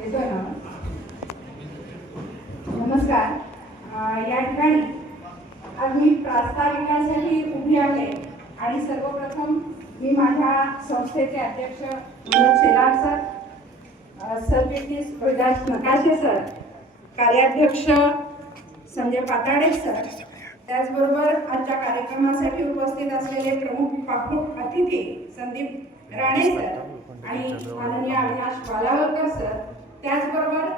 येतोय ना? नमस्कार. या ठिकाणी आज मी प्रास्ताविकासाठी उभी आहे आणि सर्वप्रथम मी माझ्या संस्थेचे अध्यक्ष मनोज शेलार सर सरचिटणीस रोहिदास नकाशे सर कार्याध्यक्ष संजय पाताडे सर त्याचबरोबर आजच्या कार्यक्रमासाठी उपस्थित असलेले प्रमुख प्रमुख अतिथी संदीप राणे सर आणि माननीय अविनाश बालावलकर सर. त्याचबरोबर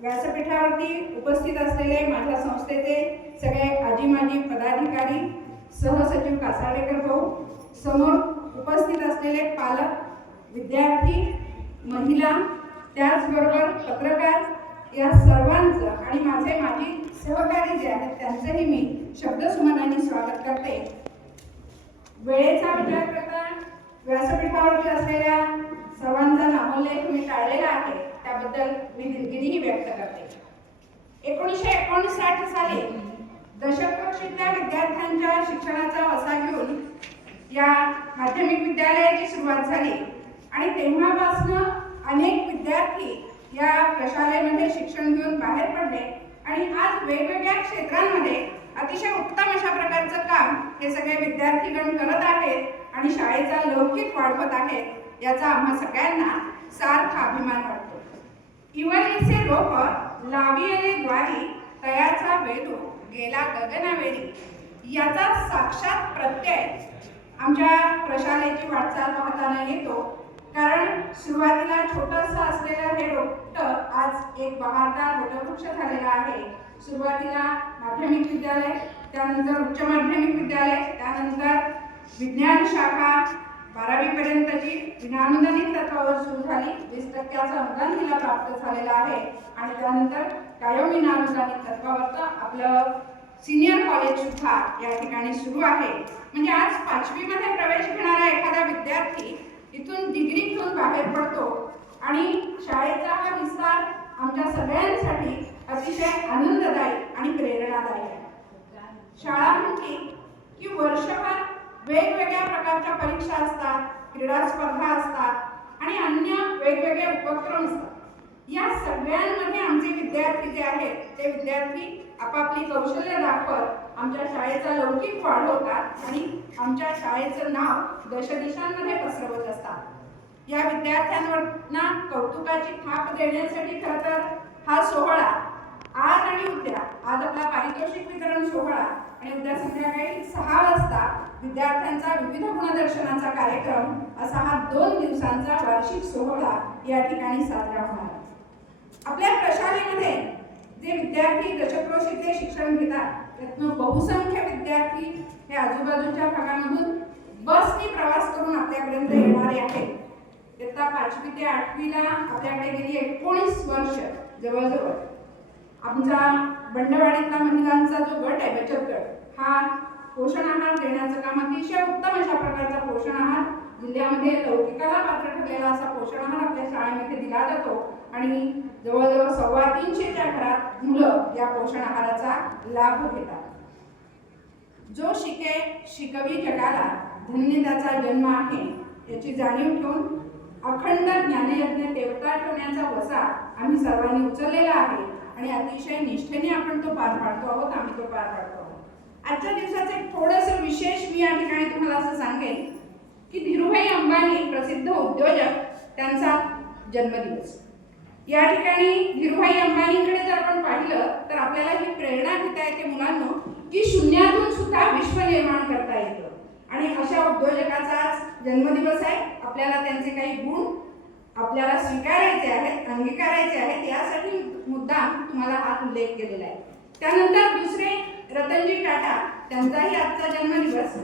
व्यासपीठावरती उपस्थित असलेले माझ्या संस्थेचे सगळे आजी माजी पदाधिकारी सहसचिव कासाडेकर भाऊ समोर उपस्थित असलेले पालक विद्यार्थी महिला त्याचबरोबर पत्रकार या सर्वांचं आणि माझे माजी सहकारी जे आहेत त्यांचंही मी शब्दसुमनाने स्वागत करते. वेळेचा विचार करता व्यासपीठावरती असलेल्या सर्वांचा नामोल्लेख मी टाळलेला आहे. त्याबद्दल मी दिलगिरीही व्यक्त करते. एकोणीसशे एकोणसाठ साली दशकशिकल्या विद्यार्थ्यांच्या शिक्षणाचा वसा घेऊन या माध्यमिक विद्यालयाची सुरुवात झाली. आणि तेव्हापासनं अनेक विद्यार्थी या प्रशालेमध्ये शिक्षण घेऊन बाहेर पडले. आणि आज वेगवेगळ्या क्षेत्रांमध्ये अतिशय उत्तम अशा प्रकारचं काम हे सगळे विद्यार्थीगण करत आहेत. आणि शाळेचा लौकिक वाढवत आहेत याचा आम्हा सगळ्यांना सारखा अभिमान वाटतो. इवलीचे रोप लावियले द्वारी तयाचा वेदो गेला गगनावेरी याचा साक्षात प्रत्यय आमच्या प्रशालेची वाटचाल पाहताना येतो. कारण सुरुवातीला छोटंसं असलेलं हे रोपट आज एक बहारदार वटवृक्ष झालेलं आहे. सुरुवातीला माध्यमिक विद्यालय त्यानंतर उच्च माध्यमिक विद्यालय त्यानंतर विज्ञान शाखा बारावी पर्यंतची विनानुदानित तत्वावर सुरू झाली. वीस टक्क्याचं अनुदान तिला प्राप्त झालेलं आहे. आणि त्यानंतर कायम विनानुदानित तत्वावरचं आपलं सिनियर कॉलेज सुद्धा या ठिकाणी सुरू आहे. म्हणजे आज पाचवीमध्ये प्रवेश घेणारा एखादा विद्यार्थी इथून डिग्री घेऊन बाहेर पडतो. आणि शाळेचा हा विस्तार आमच्या सगळ्यांसाठी अतिशय आनंददायी आणि प्रेरणादायी आहे. शाळा म्हटली की वर्षभर वेगवेगळ्या प्रकारच्या परीक्षा असतात क्रीडा स्पर्धा असतात आणि अन्य वेगवेगळे उपक्रम असतात. या सगळ्यांमध्ये आमचे विद्यार्थी जे आहेत ते विद्यार्थी आपापली कौशल्य दाखवत आमच्या शाळेचा लौकिक वाढवतात आणि आमच्या शाळेचं नाव दशदिशांमध्ये पसरवत असतात. या विद्यार्थ्यांवरना कौतुकाची थाप देण्यासाठी खरं तर हा सोहळा आज आणि उद्या आज आपला पारितोषिक वितरण सोहळा आणि उद्या संध्याकाळी सहा वाजता विद्यार्थ्यांचा विविध गुणदर्शनाचा कार्यक्रम असा हा दोन दिवसांचा वार्षिक सोहळा या ठिकाणी साजरा होणार आपल्या प्रशालेमध्ये जे विद्यार्थी दशक्रोशीचे शिक्षण घेतात त्यातनं बहुसंख्य विद्यार्थी हे आजूबाजूच्या भागामधून बसनी प्रवास करून आपल्यापर्यंत येणारे आहेत. इयत्ता पाचवी ते आठवीला आपल्याकडे गेली एकोणीस वर्ष जवळजवळ. आमचा बंडवाडीतला महिलांचा जो गट आहे बचत गट हा पोषण आहार देण्याचं काम अतिशय उत्तम अशा प्रकारचा पोषण आहार जिल्ह्यामध्ये लौकिकाला पात्र ठरलेला असा पोषण आहार आपल्या शाळेमध्ये दिला जातो. आणि जवळजवळ सव्वा तीनशेच्या घरात मुलं या पोषण आहाराचा लाभ घेतात. जो शिके शिकवी जगाला धन्य त्याचा जन्म आहे याची जाणीव ठेवून अखंड ज्ञानयज्ञ देवता ठेवण्याचा वसा आम्ही सर्वांनी उचललेला आहे. आणि अतिशय निष्ठेने आपण तो पार पाडतो आहोत आम्ही तो पार पाडतो आहोत. आजच्या दिवसाचं एक थोडंसं विशेष मी या ठिकाणी तुम्हाला असं सांगेन की धीरूभाई अंबानी प्रसिद्ध उद्योजक त्यांचा जन्मदिवस. या ठिकाणी धीरूभाई अंबानींकडे जर आपण पाहिलं तर आपल्याला ही प्रेरणा घेता येते मुलांना की शून्यातून सुद्धा विश्व निर्माण करता येतं. आणि अशा उद्योजकाचा आज जन्मदिवस आहे. आपल्याला त्यांचे काही गुण आपल्याला स्वीकारायचे आहेत अंगीकारायचे आहेत यासाठी मुद्दाम तुम्हाला हा उल्लेख केलेला आहे. त्यानंतर दुसरे रतनजी टाटा त्यांचाही आजचा जन्मदिवस.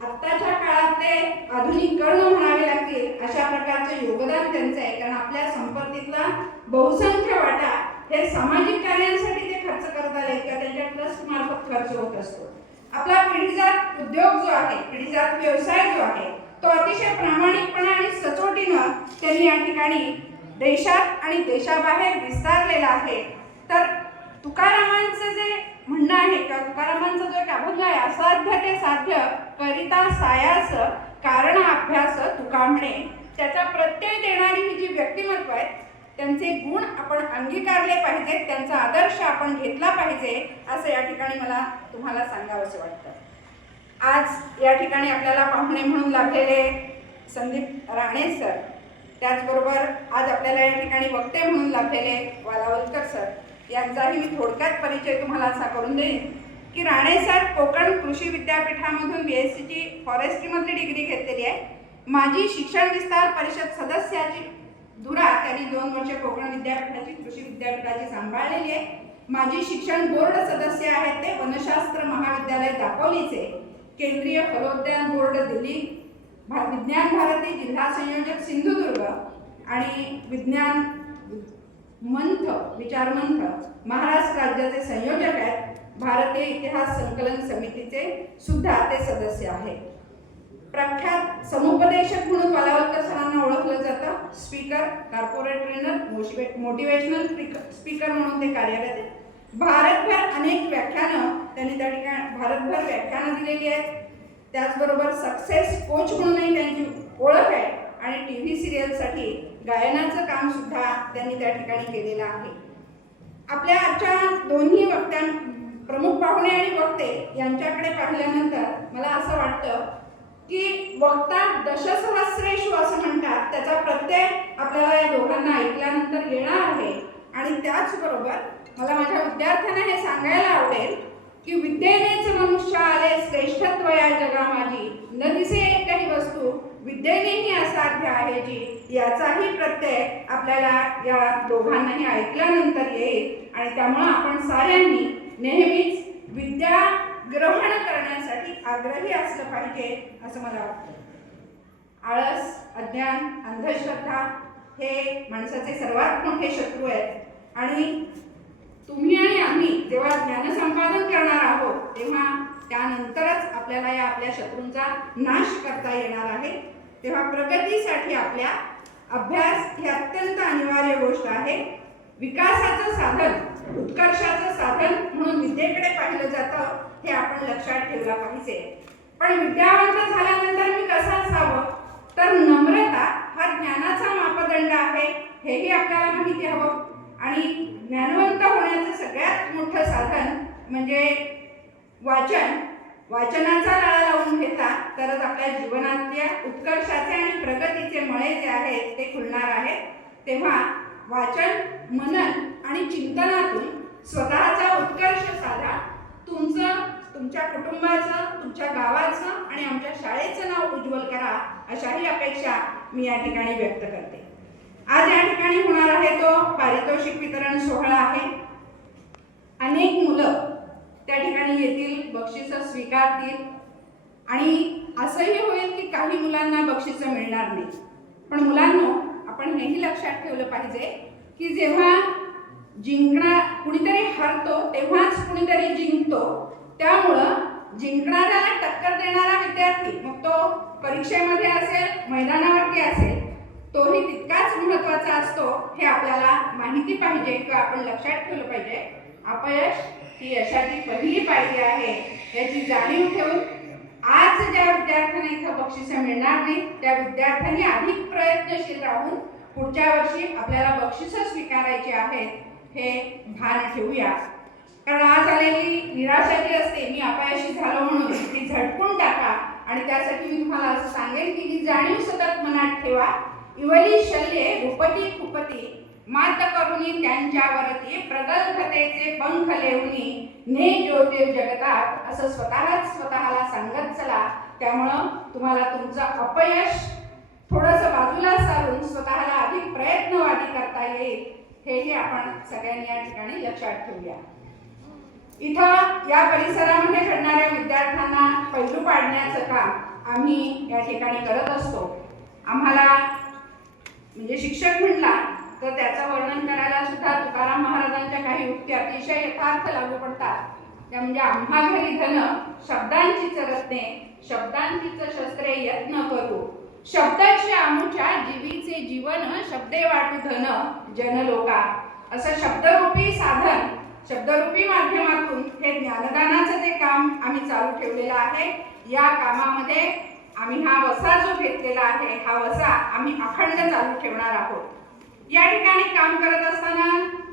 आत्ताच्या काळात ते आधुनिक कर्ण म्हणावे लागतील अशा प्रकारचे योगदान त्यांचं आहे. कारण आपल्या संपत्तीतला बहुसंख्य वाटा हे सामाजिक कार्यांसाठी ते खर्च करत आले किंवा त्यांच्या ट्रस्ट मार्फत खर्च होत असतो. आपला पिढीजात उद्योग जो आहे पिढीजात व्यवसाय जो आहे तो अतिशय प्रामाणिकपणे आणि सचोटीनं त्यांनी या ठिकाणी देशात आणि देशाबाहेर विस्तारलेला आहे. तर तुकारामांचं जे म्हणणं आहे का? तुकारामांचा जो एक अभंग आहे असाध्य ते साध्य करिता सायास कारण अभ्यास तुका म्हणे त्याचा प्रत्यय देणारी ही जी व्यक्तिमत्व आहेत त्यांचे गुण आपण अंगीकारले पाहिजेत त्यांचा आदर्श आपण घेतला पाहिजे असं या ठिकाणी मला तुम्हाला सांगावंसं वाटतं. आज या ठिकाणी आपल्याला पाहुणे म्हणून लाभलेले संदीप राणे सर त्याचबरोबर आज आपल्याला या ठिकाणी वक्ते म्हणून लाभलेले वालावलकर सर यांचाही मी थोडक्यात परिचय तुम्हाला असा करून देईन की राणे सर कोकण कृषी विद्यापीठामधून बी एस सीची फॉरेस्ट्रीमधली डिग्री घेतलेली आहे. माजी शिक्षण विस्तार परिषद सदस्याची धुरा त्यांनी दोन वर्ष कोकण विद्यापीठाची कृषी विद्यापीठाची सांभाळलेली आहे. माजी शिक्षण बोर्ड सदस्य आहेत ते वनशास्त्र महाविद्यालय दापोलीचे केंद्रीय फलोद्यान बोर्ड दिल्ली भा विज्ञान भारती जिल्हा संयोजक सिंधुदुर्ग आणि विज्ञान मंथ विचार मंथ. महाराष्ट्र राज्याचे संयोजक आहेत. भारतीय इतिहास संकलन समितीचे सुद्धा ते सदस्य आहेत. प्रख्यात समुपदेशक म्हणून वालावलकर सरांना ओळखलं जातं. Speaker corporate trainer motivational speaker म्हणून ते कार्यरत आहेत. भारतभर अनेक व्याख्यानं त्यांनी त्या ठिकाणी भारतभर व्याख्यानं दिलेली आहेत. त्याचबरोबर सक्सेस कोच म्हणूनही त्यांची ओळख आहे. आणि टी व्ही सिरियलसाठी गायनाचं काम सुद्धा त्यांनी त्या ठिकाणी केलेलं आहे. आपल्या आजच्या दोन्ही वक्त्यां प्रमुख पाहुणे आणि वक्ते यांच्याकडे पाहिल्यानंतर मला असं वाटतं की वक्ता दशसहस्रेशू असं म्हणतात त्याचा प्रत्यय आपल्याला या दोघांना ऐकल्यानंतर येणार आहे. आणि त्याचबरोबर मला माझ्या विद्यार्थ्यांना हे सांगायला आवडेल की विद्येनेच मनुष्य आले श्रेष्ठत्व या जगा माझी न दिसे एकही वस्तू विद्येनेही असाध्य आहे जी याचाही प्रत्यय आपल्याला या दोघांनाही ऐकल्यानंतर येईल. आणि त्यामुळं आपण साऱ्यांनी नेहमीच विद्या ग्रहण करण्यासाठी आग्रही असलं पाहिजे असं मला वाटतं. आळस अज्ञान अंधश्रद्धा हे माणसाचे सर्वात मोठे शत्रू आहेत. आणि तुम्ही आणि आम्ही जेव्हा ज्ञानसंपादन करणार आहोत तेव्हा त्यानंतरच आपल्याला या आपल्या शत्रूंचा नाश करता येणार आहे. तेव्हा प्रगतीसाठी आपल्या अभ्यास ही अत्यंत अनिवार्य गोष्ट आहे. विकासाचं साधन उत्कर्षाचं साधन म्हणून विद्येकडे पाहिलं जातं हे आपण लक्षात ठेवलं पाहिजे. पण विद्यावंत झाल्यानंतर मी कसं असावं? तर नम्रता हा ज्ञानाचा मापदंड आहे हेही आपल्याला माहिती हवं. आणि ज्ञानवंत होण्याचं सगळ्यात मोठं साधन म्हणजे वाचन वाचनाचा लळा लावून घेतला तरच आपल्या जीवनातल्या उत्कर्षाचे आणि प्रगतीचे मळे जे आहेत ते खुलणार आहेत. तेव्हा वाचन मनन आणि चिंतनातून स्वतःचा उत्कर्ष साधा. तुमचं तुमच्या कुटुंबाचं तुमच्या गावाचं आणि आमच्या शाळेचं नाव उज्ज्वल करा अशाही अपेक्षा मी या ठिकाणी व्यक्त करते. आज या ठिकाणी होणार आहे तो पारितोषिक वितरण सोहळा आहे. अनेक मुलं त्या ठिकाणी येतील बक्षिसं स्वीकारतील. आणि असंही होईल की काही मुलांना बक्षिसं मिळणार नाही. पण मुलांनो आपण हेही लक्षात ठेवलं पाहिजे की जेव्हा जिंकणार कुणीतरी हरतो तेव्हाच कुणीतरी जिंकतो. त्यामुळं जिंकणाऱ्याला टक्कर देणारा विद्यार्थी मग तो परीक्षेमध्ये असेल मैदानावरती असेल तोही तितकाच महत्त्वाचा असतो हे आपल्याला माहिती पाहिजे किंवा आपण लक्षात ठेवलं पाहिजे. अपयश ही यशाची पहिली पायरी आहे. याची जाणीव ठेवून आज ज्या विद्यार्थ्यांना इथं बक्षिसं मिळणार नाही त्या विद्यार्थ्यांनी अधिक प्रयत्नशील राहून पुढच्या वर्षी आपल्याला बक्षिसं स्वीकारायची आहेत हे भान ठेवूया. कारण आज आलेली निराशा जी असते मी अपयशी झालो म्हणून ती झटकून टाका. आणि त्यासाठी मी तुम्हाला असं सांगेन की ही जाणीव सतत मनात ठेवा. इवली शल्ये उपती कुपती मात करुनी त्यांच्यावरती प्रगल्भतेचे पंख लेवणी ने ज्योतिर् जगतात असं स्वतःच स्वतःला सांगत चला. त्यामुळं तुम्हाला तुमचं अपयश थोडंसं बाजूला सारून स्वतःला अधिक प्रयत्नवादी करता येईल हेही आपण सगळ्यांनी या ठिकाणी लक्षात ठेवूया. इथं या परिसरामध्ये घडणाऱ्या विद्यार्थ्यांना पैलू पाडण्याचं काम आम्ही या ठिकाणी करत असतो. आम्हाला म्हणजे शिक्षक म्हणला तर त्याचं वर्णन करायला सुद्धा तुकाराम महाराजांच्या काही उक्ती अतिशय यथार्थ लागू पडतात. त्या म्हणजे आम्हा घरी धन शब्दांचीच रत्ने शब्दांचीच शस्त्रे यत्न करू. शब्दाची आमुच्या जीवीचे जीवन शब्दे वाटू धन जनलोका. असं शब्दरूपी साधन शब्दरूपी माध्यमातून हे ज्ञानदानाचं जे काम आम्ही चालू ठेवलेलं आहे या कामामध्ये आम्ही हा वसा जो घेतलेला आहे हा वसा आम्ही अखंड चालू ठेवणार आहोत. या ठिकाणी काम करत असताना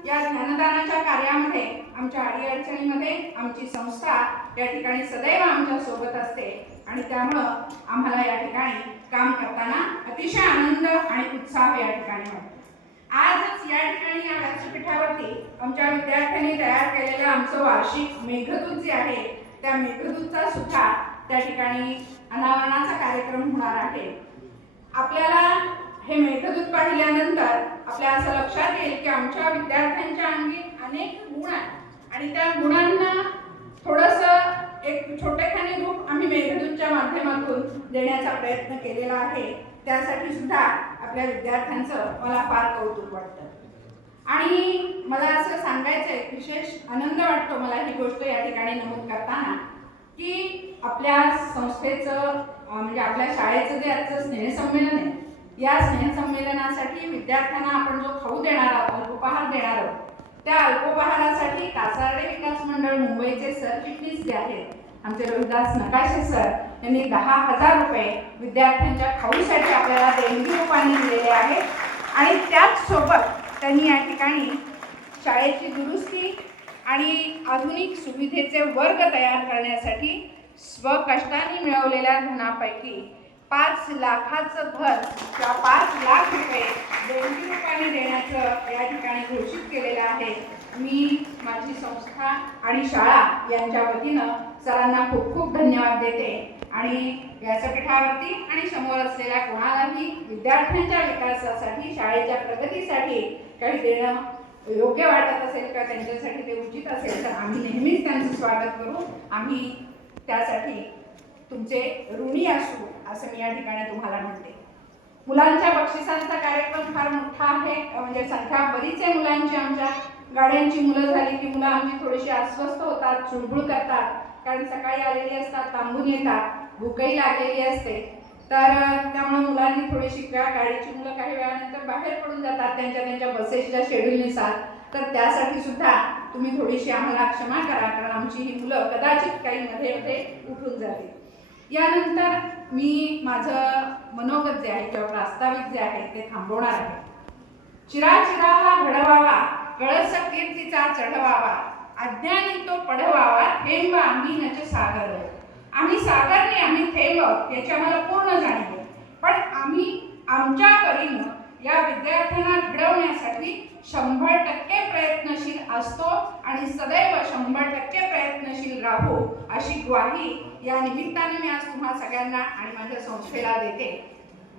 या ज्ञानदानाच्या कार्यामध्ये आमच्या अडीअडचणीमध्ये आमची संस्था या ठिकाणी सदैव आमच्यासोबत असते. आणि त्यामुळं आम्हाला या ठिकाणी काम करताना अतिशय आनंद आणि उत्साह या ठिकाणी वाटतो आजच या ठिकाणी या व्यासपीठावरती आमच्या विद्यार्थ्यांनी तयार केलेलं आमचं वार्षिक मेघदूत जे आहे त्या मेघदूतचा सुद्धा त्या ठिकाणी अनावरणाचा कार्यक्रम होणार आहे. आपल्याला हे मेघदूत पाहिल्यानंतर आपल्या असं लक्षात येईल की आमच्या विद्यार्थ्यांच्या अंगी अनेक गुण आहेत. आणि त्या गुणांना थोडंसं एक छोटेखानी रूप आम्ही मेघदूतच्या माध्यमातून देण्याचा प्रयत्न केलेला आहे. त्यासाठी सुद्धा आपल्या विद्यार्थ्यांचं मला फार कौतुक वाटतं. आणि मला असं सांगायचं आहे विशेष आनंद वाटतो मला ही गोष्ट या ठिकाणी नमूद करताना की आपल्या संस्थेचं म्हणजे आपल्या शाळेचं जे आजचं स्नेहसंमेलन आहे या स्नेहसंमेलनासाठी विद्यार्थ्यांना आपण जो खाऊ देणार आहोत अल्पोपहार देणार आहोत त्या अल्पोपहारासाठी कासार्डे विकास मंडळ मुंबईचे सरचिटणीस जे आहेत आमचे रविदास नकाशे सर यांनी दहा हजार रुपये विद्यार्थ्यांच्या खाऊसाठी आपल्याला देणगी रूपाने दिलेले आहेत. आणि त्याचसोबत त्यांनी या ठिकाणी शाळेची दुरुस्ती आणि आधुनिक सुविधेचे वर्ग तयार करण्यासाठी स्वकष्टाने मिळवलेल्या धनापैकी पाच लाखाचं घर किंवा पाच लाख रुपये दोनशे रुपयाने देण्याचं या ठिकाणी घोषित केलेलं आहे. मी माझी संस्था आणि शाळा यांच्या वतीनं सरांना खूप खूप धन्यवाद देते. आणि व्यासपीठावरती आणि समोर असलेल्या कोणालाही विद्यार्थ्यांच्या विकासासाठी शाळेच्या प्रगतीसाठी काही देणं योग्य वाटत असेल किंवा त्यांच्यासाठी ते उचित असेल तर आम्ही नेहमीच त्यांचं स्वागत करू. आम्ही त्यासाठी तुमचे ऋणी असू. असं मी या ठिकाणी तुम्हाला म्हणते मुलांच्या बक्षिसांचा कार्यक्रम फार मोठा आहे. म्हणजे संख्या बरीच आहे मुलांची आमच्या. गाड्यांची मुलं झाली की मुलं आमची थोडीशी अस्वस्थ होतात चुळबुळ करतात. कारण सकाळी आलेली असतात थांबून येतात. भूकही लागलेली असते. तर त्यामुळे मुलांनी थोडीशी किंवा गाडीची मुलं काही वेळानंतर बाहेर पडून जातात त्यांच्या त्यांच्या बसेसच्या शेड्यूलनुसार तर त्यासाठी सुद्धा तुम्ही थोडीशी आम्हाला क्षमा करा कारण आमची ही मुलं कदाचित काही मध्ये मध्ये उठून जातील. यानंतर मी माझं मनोगत जे आहे किंवा प्रास्ताविक जे आहे ते थांबवणार आहे. चिराचिरा हा घडवावा कळस कीर्तीचा चढवावा अज्ञानी तो पढवावा थेंब आम्ही नच सागर. आम्ही सागर नाही आम्ही थेंब याची आम्हाला पूर्ण जाणीव. पण आम्ही आमच्या परीनं या विद्यार्थ्यांना घडवण्यासाठी शंभर टक्के प्रयत्नशील असतो आणि सदैव शंभर टक्के प्रयत्नशील राहू अशी ग्वाही या निमित्ताने मी आज तुम्हा सगळ्यांना आणि माझ्या संस्थेला देते.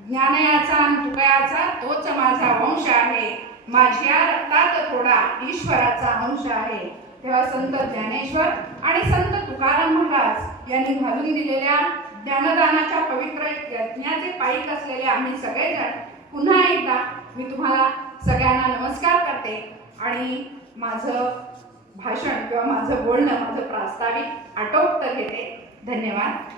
ज्ञानयाचा आणि तुकयाचा तोच माझा वंश आहे. माझ्या रक्तात थोडा ईश्वराचा अंश आहे. तेव्हा संत ज्ञानेश्वर आणि संत तुकाराम महाराज यांनी घालून दिलेल्या ज्ञानदानाच्या पवित्र यज्ञाचे पायिक असलेले आम्ही सगळेजण पुन्हा एकदा मी तुम्हाला सगळ्यांना नमस्कार करते आणि माझं भाषण किंवा माझं बोलणं माझं प्रास्ताविक आटोपत घेते. धन्यवाद.